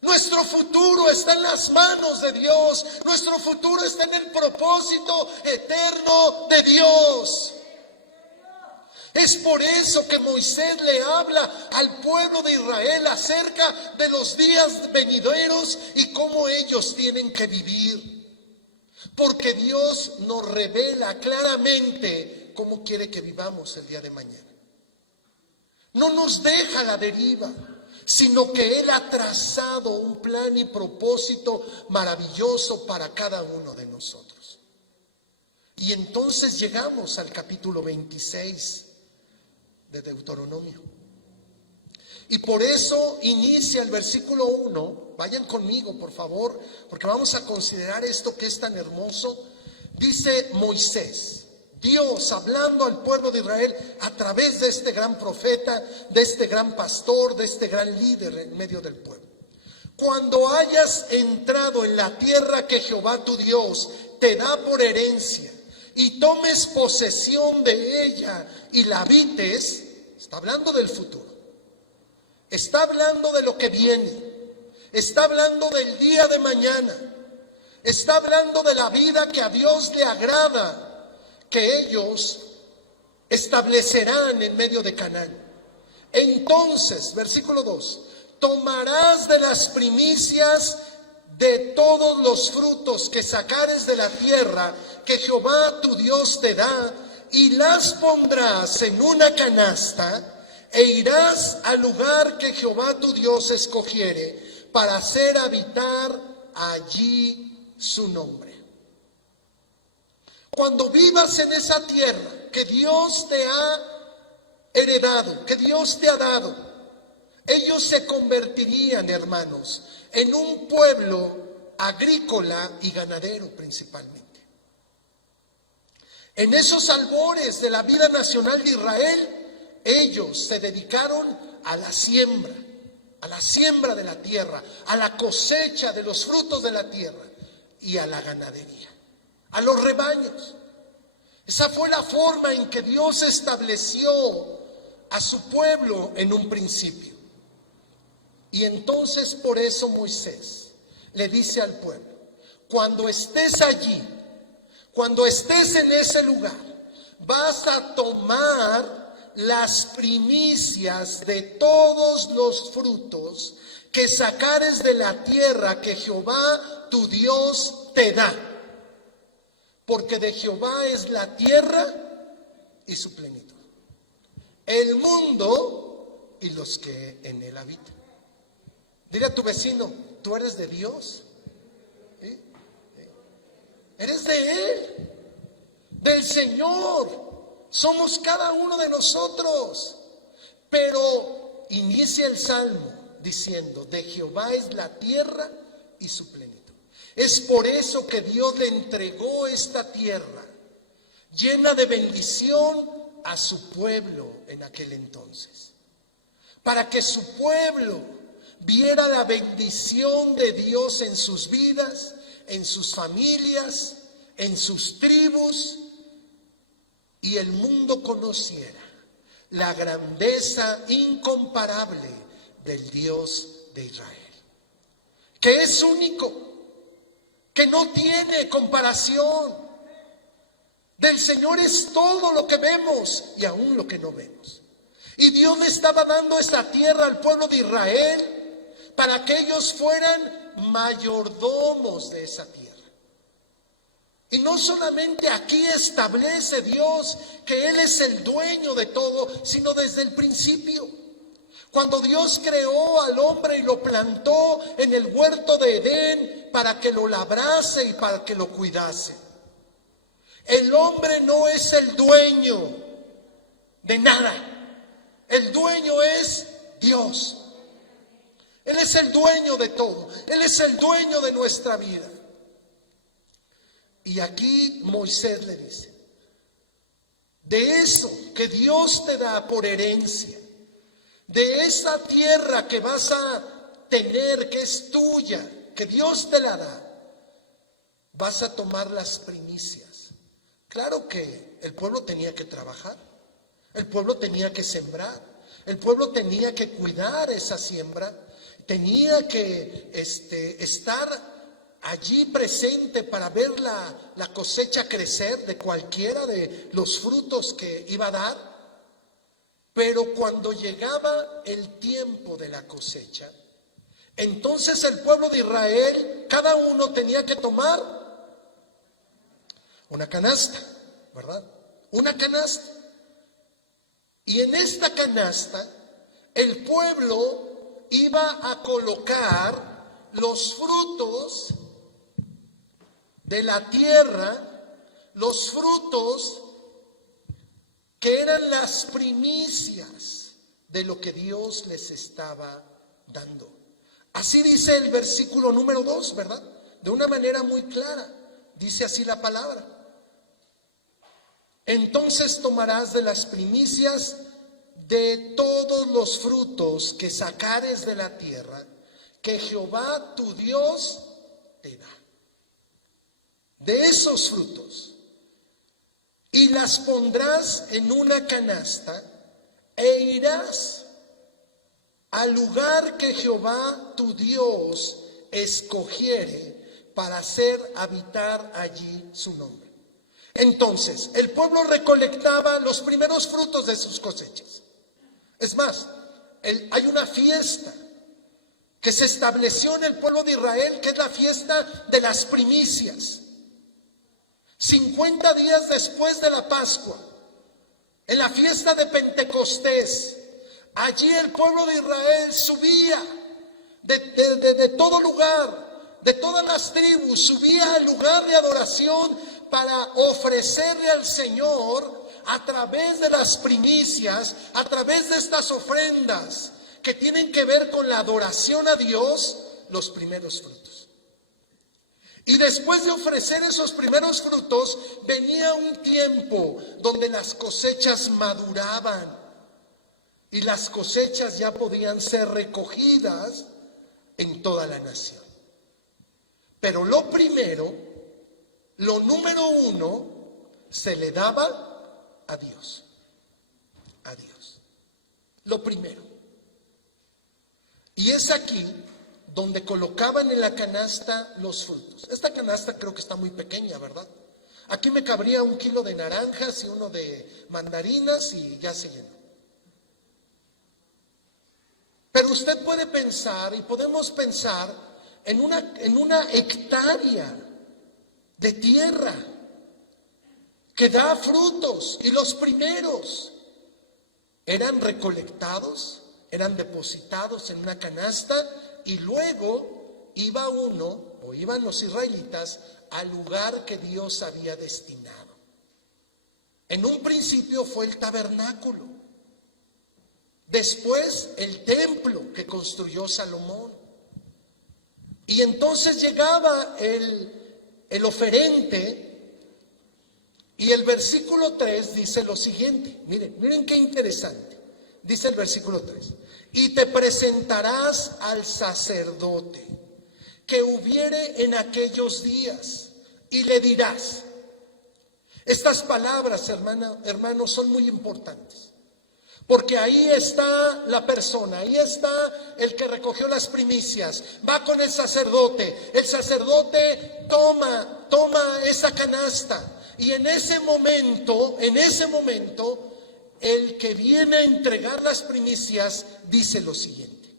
Nuestro futuro está en las manos de Dios. Nuestro futuro está en el propósito eterno de Dios. Es por eso que Moisés le habla al pueblo de Israel acerca de los días venideros y cómo ellos tienen que vivir. Porque Dios nos revela claramente cómo quiere que vivamos el día de mañana. No nos deja a la deriva, sino que Él ha trazado un plan y propósito maravilloso para cada uno de nosotros. Y entonces llegamos al capítulo 26 de Deuteronomio. Y por eso inicia el versículo 1, vayan conmigo por favor, porque vamos a considerar esto que es tan hermoso. Dice Moisés, Dios hablando al pueblo de Israel a través de este gran profeta, de este gran pastor, de este gran líder en medio del pueblo. Cuando hayas entrado en la tierra que Jehová tu Dios te da por herencia y tomes posesión de ella y la habites, está hablando del futuro, está hablando de lo que viene, está hablando del día de mañana, está hablando de la vida que a Dios le agrada, que ellos establecerán en medio de Canaán. Entonces, versículo 2, tomarás de las primicias de todos los frutos que sacares de la tierra que Jehová tu Dios te da, y las pondrás en una canasta, e irás al lugar que Jehová tu Dios escogiere, para hacer habitar allí su nombre. Cuando vivas en esa tierra que Dios te ha heredado, que Dios te ha dado, ellos se convertirían, hermanos, en un pueblo agrícola y ganadero principalmente. En esos albores de la vida nacional de Israel, ellos se dedicaron a la siembra de la tierra, a la cosecha de los frutos de la tierra y a la ganadería, a los rebaños. Esa fue la forma en que Dios estableció a su pueblo en un principio. Y entonces por eso Moisés le dice al pueblo: cuando estés allí, cuando estés en ese lugar, vas a tomar las primicias de todos los frutos que sacares de la tierra que Jehová tu Dios te da. Porque de Jehová es la tierra y su plenitud, el mundo y los que en él habitan. Dile a tu vecino: tú eres de Dios, ¿sí? Eres de Él, del Señor. Somos cada uno de nosotros. Pero inicia el salmo diciendo: de Jehová es la tierra y su plenitud. Es por eso que Dios le entregó esta tierra llena de bendición a su pueblo en aquel entonces, para que su pueblo viera la bendición de Dios en sus vidas, en sus familias, en sus tribus, y el mundo conociera la grandeza incomparable del Dios de Israel, que es único, que no tiene comparación. Del Señor es todo lo que vemos y aún lo que no vemos. Y Dios le estaba dando esta tierra al pueblo de Israel para que ellos fueran mayordomos de esa tierra. Y no solamente aquí establece Dios que Él es el dueño de todo, sino desde el principio. Cuando Dios creó al hombre y lo plantó en el huerto de Edén para que lo labrase y para que lo cuidase. El hombre no es el dueño de nada. El dueño es Dios. Él es el dueño de todo. Él es el dueño de nuestra vida. Y aquí Moisés le dice: de eso que Dios te da por herencia, de esa tierra que vas a tener, que es tuya, que Dios te la da, vas a tomar las primicias. Claro que el pueblo tenía que trabajar, el pueblo tenía que sembrar, el pueblo tenía que cuidar esa siembra, tenía que estar allí presente para ver la cosecha crecer de cualquiera de los frutos que iba a dar. Pero cuando llegaba el tiempo de la cosecha, entonces el pueblo de Israel, cada uno tenía que tomar una canasta, ¿verdad? Una canasta. Y en esta canasta el pueblo iba a colocar los frutos de la tierra, los frutos que eran las primicias de lo que Dios les estaba dando. Así dice el versículo número 2, ¿verdad? De una manera muy clara, dice así la palabra. Entonces tomarás de las primicias de todos los frutos que sacares de la tierra, que Jehová tu Dios te da. De esos frutos, y las pondrás en una canasta, e irás al lugar que Jehová tu Dios escogiere para hacer habitar allí su nombre. Entonces, el pueblo recolectaba los primeros frutos de sus cosechas. Es más, hay una fiesta que se estableció en el pueblo de Israel, que es la fiesta de las primicias. 50 días después de la Pascua, en la fiesta de Pentecostés, allí el pueblo de Israel subía de todo lugar, de todas las tribus, subía al lugar de adoración para ofrecerle al Señor a través de las primicias, a través de estas ofrendas que tienen que ver con la adoración a Dios, los primeros frutos. Y después de ofrecer esos primeros frutos, venía un tiempo donde las cosechas maduraban y las cosechas ya podían ser recogidas en toda la nación. Pero lo primero, lo número uno, se le daba a Dios. A Dios. Lo primero. Y es aquí donde colocaban en la canasta los frutos. Esta canasta creo que está muy pequeña, ¿verdad? Aquí me cabría 1 kilo de naranjas y 1 de mandarinas y ya se llenó. Pero usted puede pensar, y podemos pensar, en una hectárea de tierra que da frutos, y los primeros eran recolectados, eran depositados en una canasta, y luego iba uno, o iban los israelitas, al lugar que Dios había destinado. En un principio fue el tabernáculo, después el templo que construyó Salomón, y entonces llegaba el oferente, y el versículo 3 dice lo siguiente, miren qué interesante, dice el versículo 3, y te presentarás al sacerdote que hubiere en aquellos días, y le dirás. Estas palabras, hermanos, son muy importantes, porque ahí está la persona, ahí está el que recogió las primicias, va con el sacerdote toma esa canasta, y en ese momento, el que viene a entregar las primicias dice lo siguiente,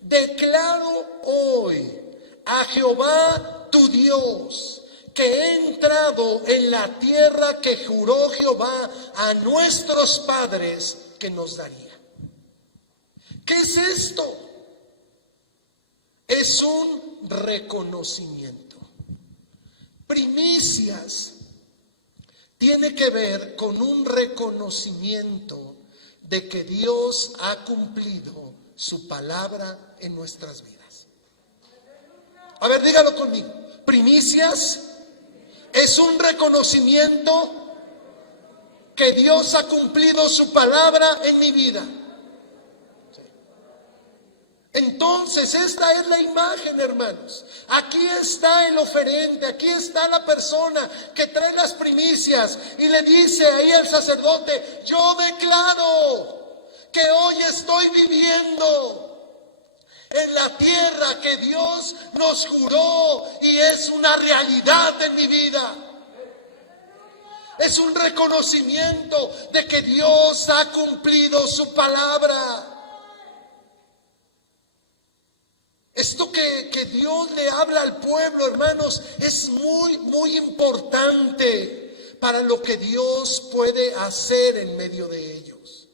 declaro hoy a Jehová tu Dios, que he entrado en la tierra que juró Jehová a nuestros padres que nos daría. ¿Qué es esto? Es un reconocimiento. Primicias tiene que ver con un reconocimiento de que Dios ha cumplido su palabra en nuestras vidas. A ver, dígalo conmigo. Primicias es un reconocimiento que Dios ha cumplido su palabra en mi vida. Entonces, esta es la imagen, hermanos. Aquí está el oferente, aquí está la persona que trae las primicias y le dice ahí al sacerdote, yo declaro que hoy estoy viviendo en la tierra que Dios nos juró y es una realidad en mi vida. Es un reconocimiento de que Dios ha cumplido su palabra. Esto que Dios le habla al pueblo, hermanos, es muy, muy importante para lo que Dios puede hacer en medio de ellos.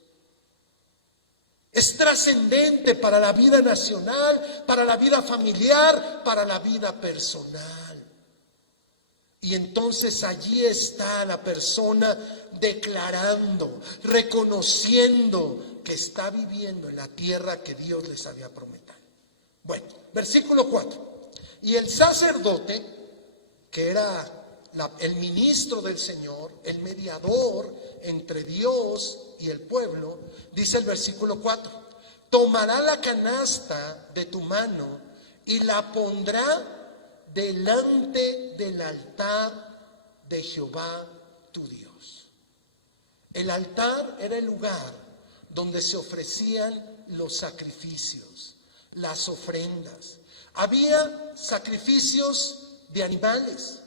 Es trascendente para la vida nacional, para la vida familiar, para la vida personal. Y entonces allí está la persona declarando, reconociendo que está viviendo en la tierra que Dios les había prometido. Bueno, versículo 4. Y el sacerdote, que era el ministro del Señor, el mediador entre Dios y el pueblo, dice el versículo 4, tomará la canasta de tu mano y la pondrá delante del altar de Jehová tu Dios. El altar era el lugar donde se ofrecían los sacrificios, las ofrendas. Había sacrificios de animales,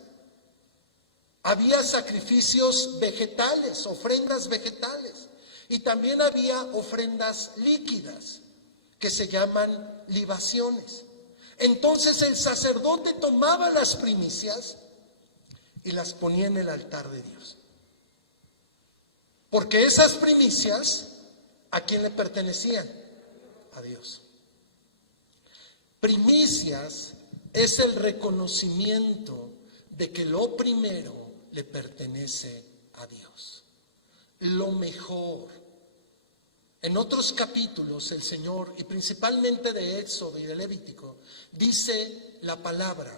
había sacrificios vegetales, ofrendas vegetales, y también había ofrendas líquidas que se llaman libaciones. Entonces el sacerdote tomaba las primicias y las ponía en el altar de Dios. Porque esas primicias, ¿a quién le pertenecían? A Dios. Primicias es el reconocimiento de que lo primero le pertenece a Dios. Lo mejor. En otros capítulos el Señor, y principalmente de Éxodo y de Levítico, dice la palabra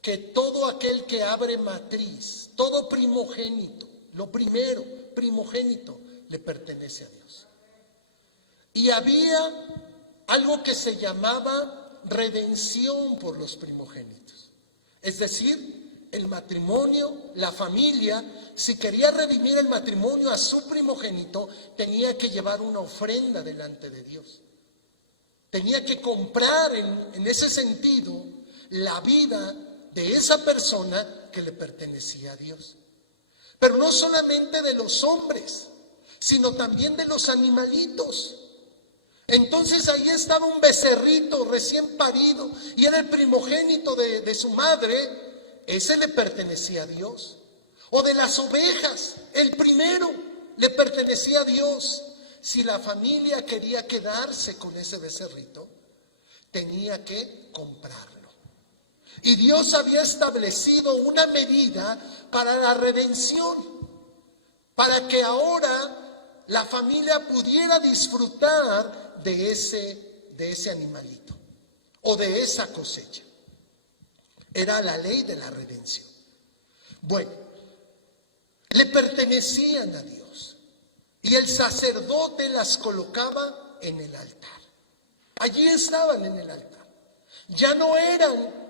que todo aquel que abre matriz, todo primogénito, lo primero, primogénito, le pertenece a Dios. Y había algo que se llamaba redención por los primogénitos. Es decir, el matrimonio, la familia, si quería redimir el matrimonio a su primogénito, tenía que llevar una ofrenda delante de Dios. Tenía que comprar en ese sentido la vida de esa persona que le pertenecía a Dios. Pero no solamente de los hombres, sino también de los animalitos. Entonces ahí estaba un becerrito recién parido y era el primogénito de su madre, ese le pertenecía a Dios. O de las ovejas, el primero le pertenecía a Dios. Si la familia quería quedarse con ese becerrito, tenía que comprarlo. Y Dios había establecido una medida para la redención, para que ahora la familia pudiera disfrutar de ese animalito o de esa cosecha. Era la ley de la redención. Bueno, le pertenecían a Dios y el sacerdote las colocaba en el altar. Allí estaban en el altar. Ya no eran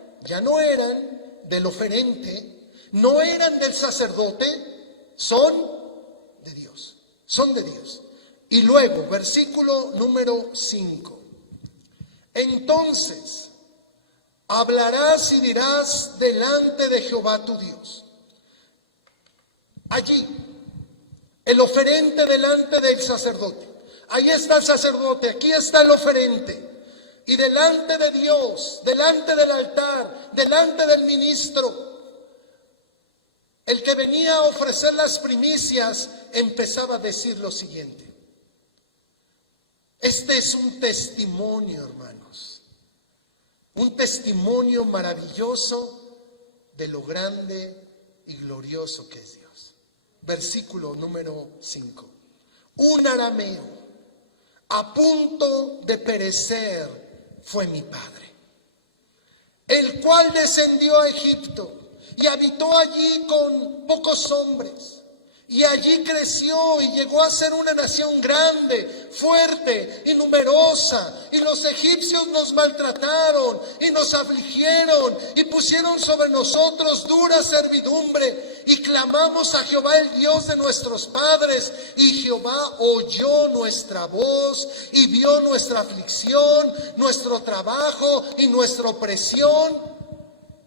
del oferente, no eran del sacerdote, son de Dios. Y luego, versículo número 5. Entonces, hablarás y dirás delante de Jehová tu Dios. Allí, el oferente delante del sacerdote. Ahí está el sacerdote, aquí está el oferente. Y delante de Dios, delante del altar, delante del ministro, el que venía a ofrecer las primicias empezaba a decir lo siguiente. Este es un testimonio, hermanos, un testimonio maravilloso de lo grande y glorioso que es Dios. Versículo número 5. Un arameo a punto de perecer fue mi padre, el cual descendió a Egipto y habitó allí con pocos hombres. Y allí creció y llegó a ser una nación grande, fuerte y numerosa. Y los egipcios nos maltrataron y nos afligieron y pusieron sobre nosotros dura servidumbre. Y clamamos a Jehová, el Dios de nuestros padres. Y Jehová oyó nuestra voz y vio nuestra aflicción, nuestro trabajo y nuestra opresión.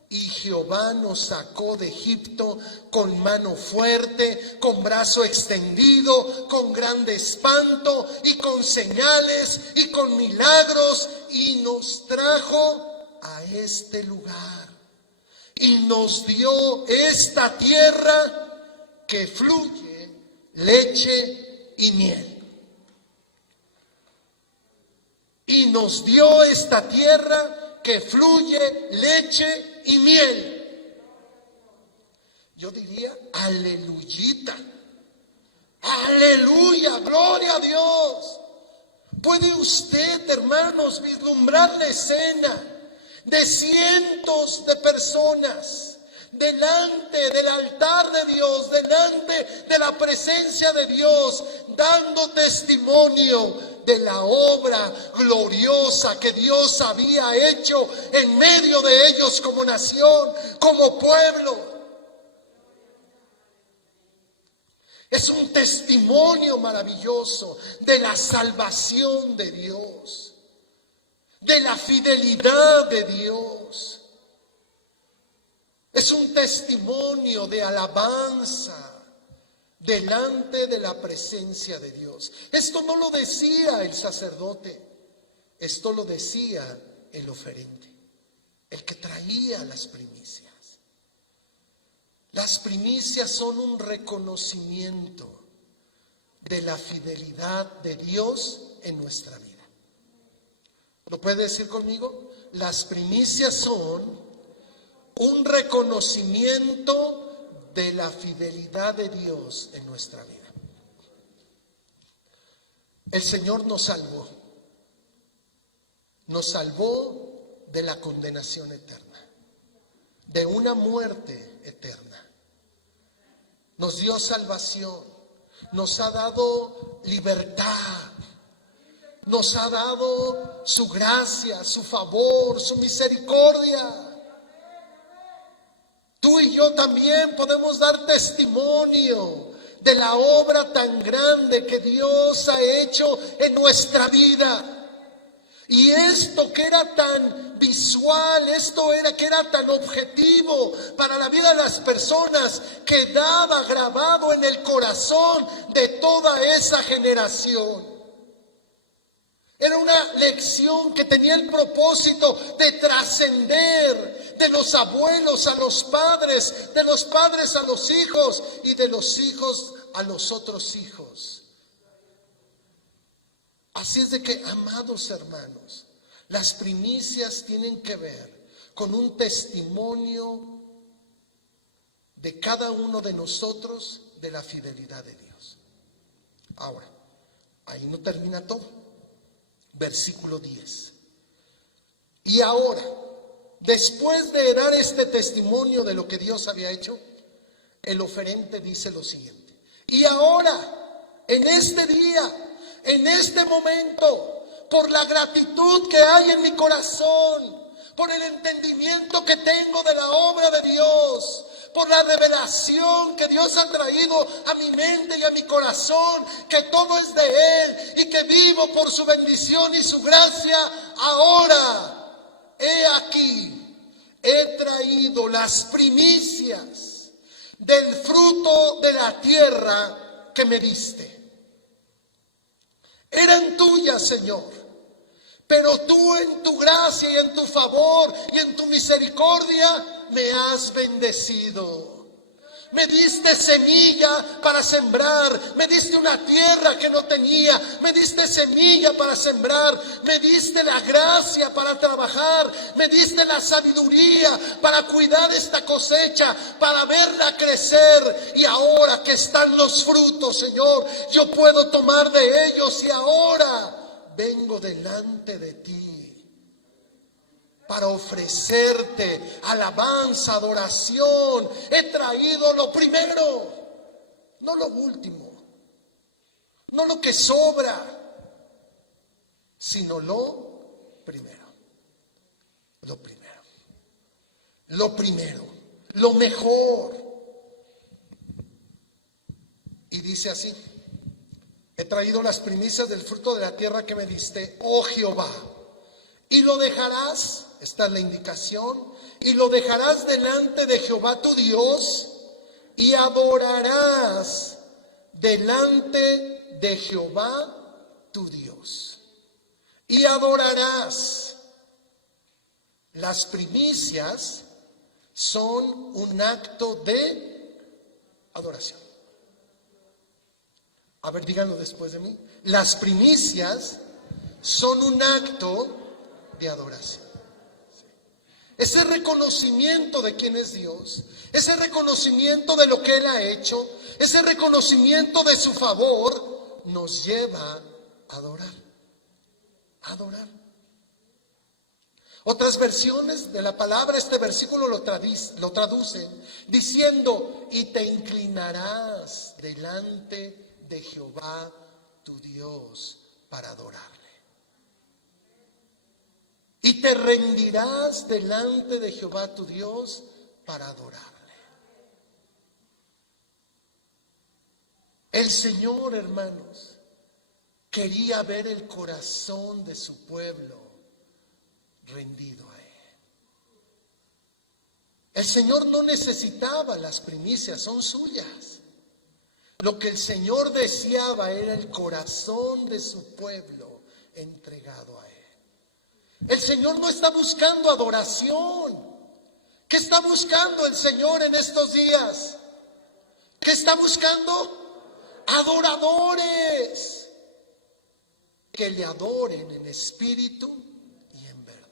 Y Jehová nos sacó de Egipto con mano fuerte, con brazo extendido, con grande espanto y con señales y con milagros, y nos trajo a este lugar y nos dio esta tierra que fluye leche y miel. Y nos dio esta tierra que fluye leche y miel. Yo diría, aleluyita, aleluya, gloria a Dios. ¿Puede usted, hermanos, vislumbrar la escena de cientos de personas, delante del altar de Dios, delante de la presencia de Dios, dando testimonio de la obra gloriosa que Dios había hecho en medio de ellos como nación, como pueblo. Es un testimonio maravilloso de la salvación de Dios, de la fidelidad de Dios. Es un testimonio de alabanza delante de la presencia de Dios. Esto no lo decía el sacerdote, esto lo decía el oferente, el que traía las primicias. Las primicias son un reconocimiento de la fidelidad de Dios en nuestra vida. ¿Lo puede decir conmigo? Las primicias son un reconocimiento de la fidelidad de Dios en nuestra vida. El Señor nos salvó de la condenación eterna, de una muerte eterna. Nos dio salvación, nos ha dado libertad, nos ha dado su gracia, su favor, su misericordia. Tú y yo también podemos dar testimonio de la obra tan grande que Dios ha hecho en nuestra vida. Y esto que era tan visual, esto que era tan objetivo para la vida de las personas, quedaba grabado en el corazón de toda esa generación. Era una lección que tenía el propósito de trascender de los abuelos a los padres, de los padres a los hijos y de los hijos a los otros hijos. Así es de que, amados hermanos, las primicias tienen que ver con un testimonio de cada uno de nosotros de la fidelidad de Dios. Ahora, ahí no termina todo. Versículo 10. Y ahora, después de dar este testimonio de lo que Dios había hecho, el oferente dice lo siguiente: y ahora, en este día, en este momento, por la gratitud que hay en mi corazón, por el entendimiento que tengo de la obra de Dios, por la revelación que Dios ha traído a mi mente y a mi corazón, que todo es de Él y que vivo por su bendición y su gracia, ahora, he aquí, he traído las primicias del fruto de la tierra que me diste. Eran tuyas, Señor, pero tú en tu gracia y en tu favor y en tu misericordia me has bendecido. Me diste semilla para sembrar, me diste una tierra que no tenía, me diste semilla para sembrar, me diste la gracia para trabajar, me diste la sabiduría para cuidar esta cosecha, para verla crecer. Y ahora que están los frutos, Señor, yo puedo tomar de ellos y ahora vengo delante de ti para ofrecerte alabanza, adoración. He traído lo primero, no lo último, no lo que sobra, sino lo primero, lo primero, lo primero, lo mejor. Y dice así: he traído las primicias del fruto de la tierra que me diste, oh Jehová, y lo dejarás. Esta es la indicación. Y lo dejarás delante de Jehová tu Dios y adorarás delante de Jehová tu Dios. Y adorarás. Las primicias son un acto de adoración. A ver, díganlo después de mí. Las primicias son un acto de adoración. Ese reconocimiento de quién es Dios, ese reconocimiento de lo que Él ha hecho, ese reconocimiento de su favor, nos lleva a adorar. A adorar. Otras versiones de la palabra, este versículo lo traducen diciendo: y te inclinarás delante de Jehová tu Dios para adorarle. Y te rendirás delante de Jehová tu Dios para adorarle. El Señor, hermanos, quería ver el corazón de su pueblo rendido a Él. El Señor no necesitaba las primicias, son suyas. Lo que el Señor deseaba era el corazón de su pueblo entregado a Él. El Señor no está buscando adoración. ¿Qué está buscando el Señor en estos días? ¿Qué está buscando? Adoradores que le adoren en espíritu y en verdad.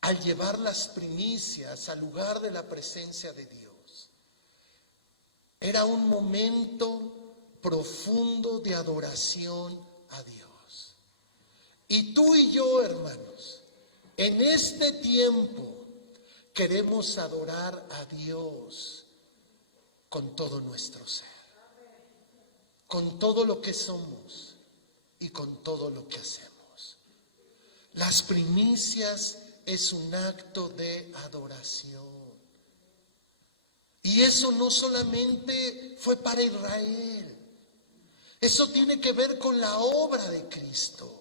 Al llevar las primicias al lugar de la presencia de Dios, era un momento profundo de adoración a Dios. Y tú y yo, hermanos, en este tiempo queremos adorar a Dios con todo nuestro ser, con todo lo que somos y con todo lo que hacemos. Las primicias es un acto de adoración. Y eso no solamente fue para Israel, eso tiene que ver con la obra de Cristo.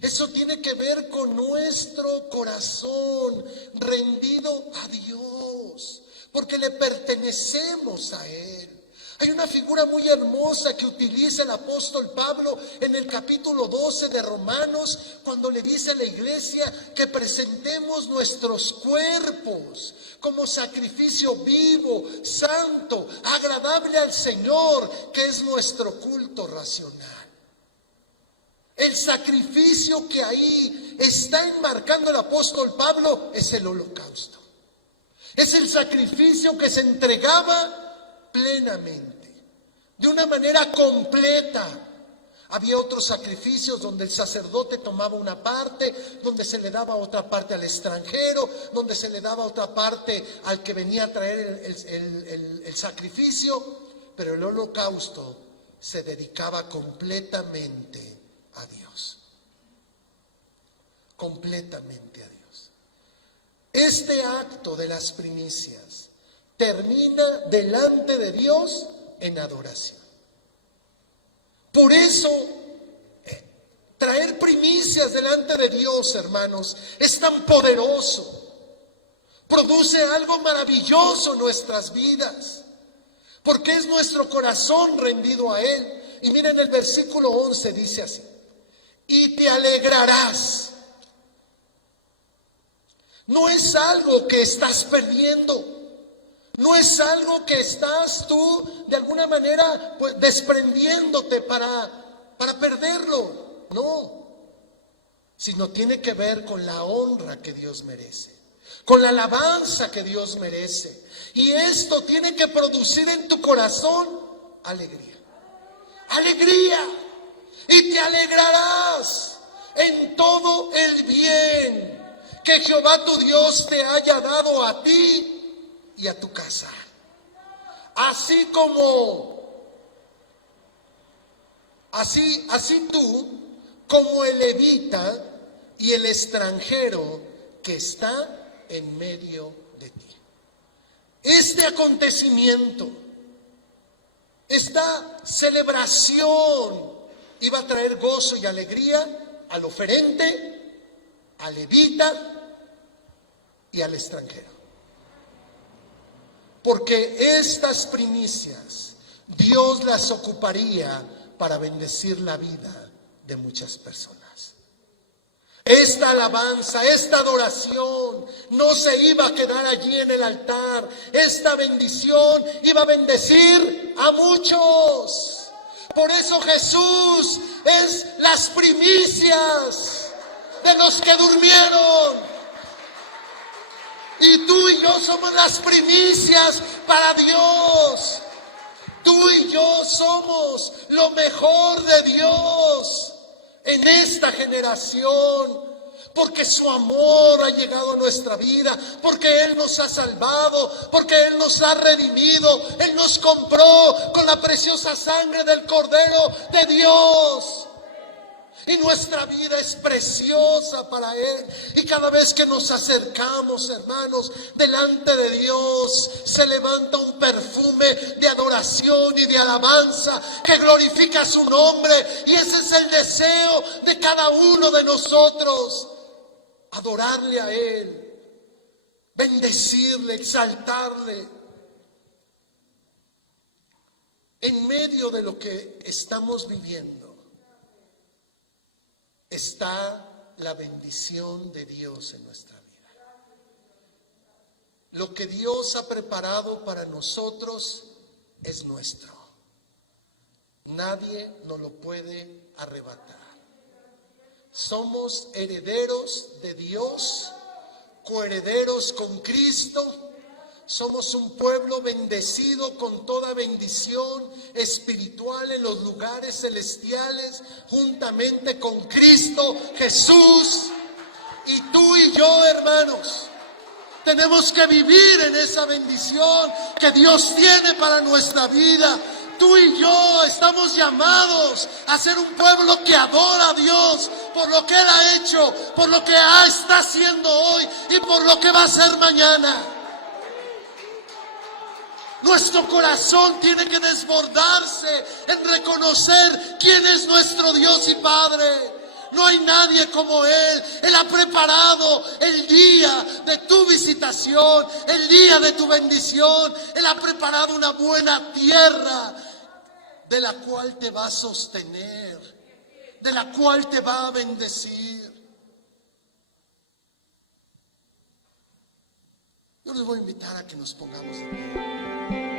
Eso tiene que ver con nuestro corazón rendido a Dios, porque le pertenecemos a Él. Hay una figura muy hermosa que utiliza el apóstol Pablo en el capítulo 12 de Romanos, cuando le dice a la iglesia que presentemos nuestros cuerpos como sacrificio vivo, santo, agradable al Señor, que es nuestro culto racional. El sacrificio que ahí está enmarcando el apóstol Pablo es el holocausto. Es el sacrificio que se entregaba plenamente, de una manera completa. Había otros sacrificios donde el sacerdote tomaba una parte, donde se le daba otra parte al extranjero, donde se le daba otra parte al que venía a traer el sacrificio, pero el holocausto se dedicaba completamente a Dios, completamente a Dios. Este acto de las primicias termina delante de Dios en adoración. Por eso, traer primicias delante de Dios, hermanos, es tan poderoso. Produce algo maravilloso en nuestras vidas, porque es nuestro corazón rendido a Él. Y miren, el versículo 11 dice así: y te alegrarás. No es algo que estás perdiendo, no es algo que estás tú de alguna manera pues desprendiéndote para perderlo, no, sino tiene que ver con la honra que Dios merece, con la alabanza que Dios merece, y esto tiene que producir en tu corazón alegría, alegría. Y te alegrarás en todo el bien que Jehová tu Dios te haya dado a ti y a tu casa. Así tú como el levita y el extranjero que está en medio de ti. Este acontecimiento, esta celebración, iba a traer gozo y alegría al oferente, al levita y al extranjero. Porque estas primicias Dios las ocuparía para bendecir la vida de muchas personas. Esta alabanza, esta adoración no se iba a quedar allí en el altar. Esta bendición iba a bendecir a muchos. Por eso Jesús es las primicias de los que durmieron. Y tú y yo somos las primicias para Dios. Tú y yo somos lo mejor de Dios en esta generación. porque su amor ha llegado a nuestra vida, porque Él nos ha salvado, porque Él nos ha redimido, Él nos compró con la preciosa sangre del Cordero de Dios. Y nuestra vida es preciosa para Él. Y cada vez que nos acercamos, hermanos, delante de Dios, se levanta un perfume de adoración y de alabanza que glorifica su nombre. Y ese es el deseo de cada uno de nosotros. Adorarle a Él, bendecirle, exaltarle. En medio de lo que estamos viviendo está la bendición de Dios en nuestra vida. Lo que Dios ha preparado para nosotros es nuestro. Nadie nos lo puede arrebatar. Somos herederos de Dios, coherederos con Cristo. Somos un pueblo bendecido con toda bendición espiritual en los lugares celestiales, juntamente con Cristo Jesús. Y tú y yo, hermanos, tenemos que vivir en esa bendición que Dios tiene para nuestra vida. Tú y yo estamos llamados a ser un pueblo que adora a Dios por lo que Él ha hecho, por lo que está haciendo hoy y por lo que va a hacer mañana. Nuestro corazón tiene que desbordarse en reconocer quién es nuestro Dios y Padre. No hay nadie como Él. Él ha preparado el día de tu visitación, el día de tu bendición. Él ha preparado una buena tierra de la cual te va a sostener, de la cual te va a bendecir. Yo les voy a invitar a que nos pongamos de pie.